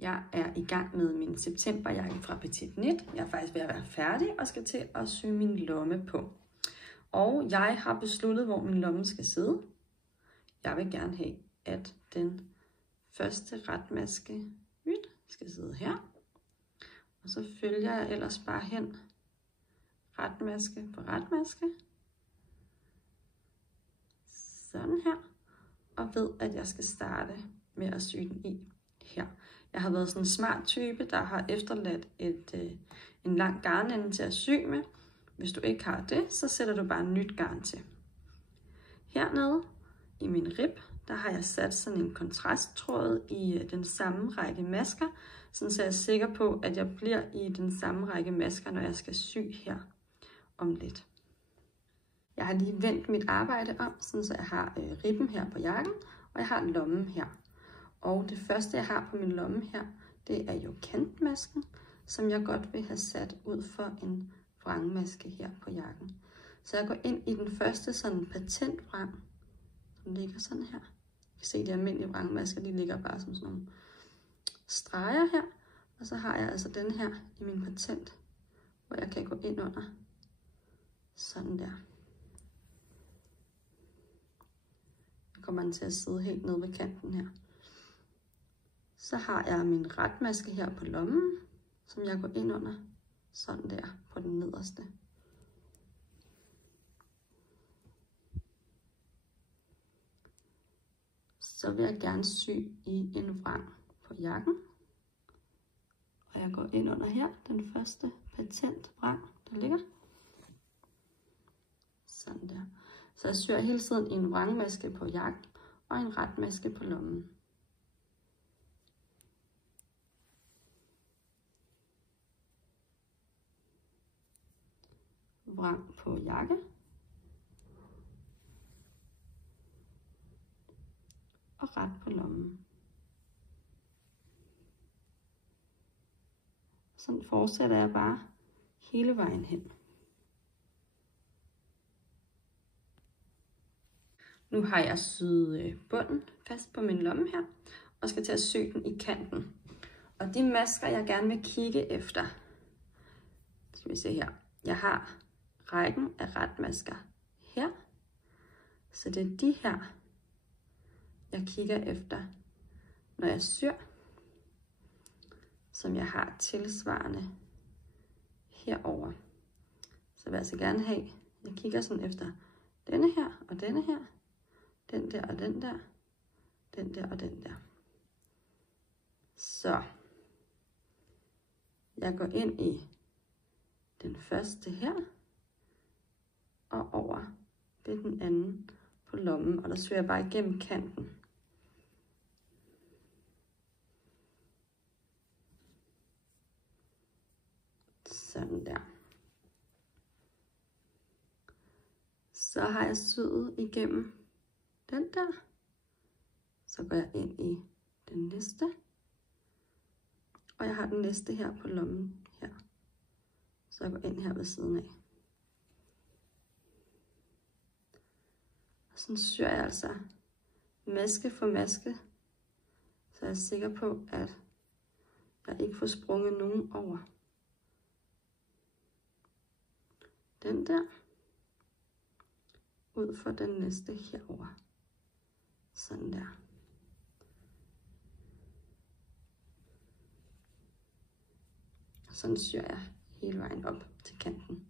Jeg er i gang med min septemberjakke fra Petit Knit. Jeg er faktisk ved at være færdig og skal til at sy min lomme på. Og jeg har besluttet, hvor min lomme skal sidde. Jeg vil gerne have, at den første retmaske skal sidde her. Og så følger jeg ellers bare hen retmaske på retmaske. Sådan her. Og ved, at jeg skal starte med at sy den i her. Jeg har været sådan en smart type, der har efterladt en lang garnende til at sy med. Hvis du ikke har det, så sætter du bare nyt garn til. Hernede i min rib, der har jeg sat sådan en kontrasttråd i den samme række masker, så jeg er sikker på, at jeg bliver i den samme række masker, når jeg skal sy her om lidt. Jeg har lige vendt mit arbejde om, så jeg har ribben her på jakken, og jeg har lommen her. Og det første, jeg har på min lomme her, det er jo kantmasken, som jeg godt vil have sat ud for en vrangmaske her på jakken. Så jeg går ind i den første sådan patentvrang, som ligger sådan her. I kan se, de almindelige vrangmasker, de ligger bare som sådan nogle streger her. Og så har jeg altså den her i min patent, hvor jeg kan gå ind under. Sådan der. Så kommer den til at sidde helt nede ved kanten her. Så har jeg min retmaske her på lommen, som jeg går ind under. Sådan der på den nederste. Så vil jeg gerne sy i en vrang på jakken. Og jeg går ind under her, den første patentvrang, der ligger. Sådan der. Så jeg syr hele tiden en vrangmaske på jakken og en retmaske på lommen. Vrang på jakke. Og ret på lommen. Sådan fortsætter jeg bare hele vejen hen. Nu har jeg syet bunden fast på min lomme her, og skal til at sy den i kanten. Og de masker, jeg gerne vil kigge efter, skal vi se her. Jeg har rækken af retmasker her, så det er de her, jeg kigger efter, når jeg syr, som jeg har tilsvarende herover. Så jeg vil altså gerne have, jeg kigger sådan efter denne her og denne her, den der og den der, den der og den der. Så jeg går ind i den første her, og over, det er den anden på lommen, og der syr jeg bare igennem kanten. Sådan der. Så har jeg syet igennem den der. Så går jeg ind i den næste. Og jeg har den næste her på lommen her. Så jeg går ind her ved siden af. Og sådan syr jeg altså maske for maske. Så jeg er sikker på, at jeg ikke får sprunget nogen over. Den der. Ud for den næste herover. Sådan der. Sådan syr jeg hele vejen op til kanten.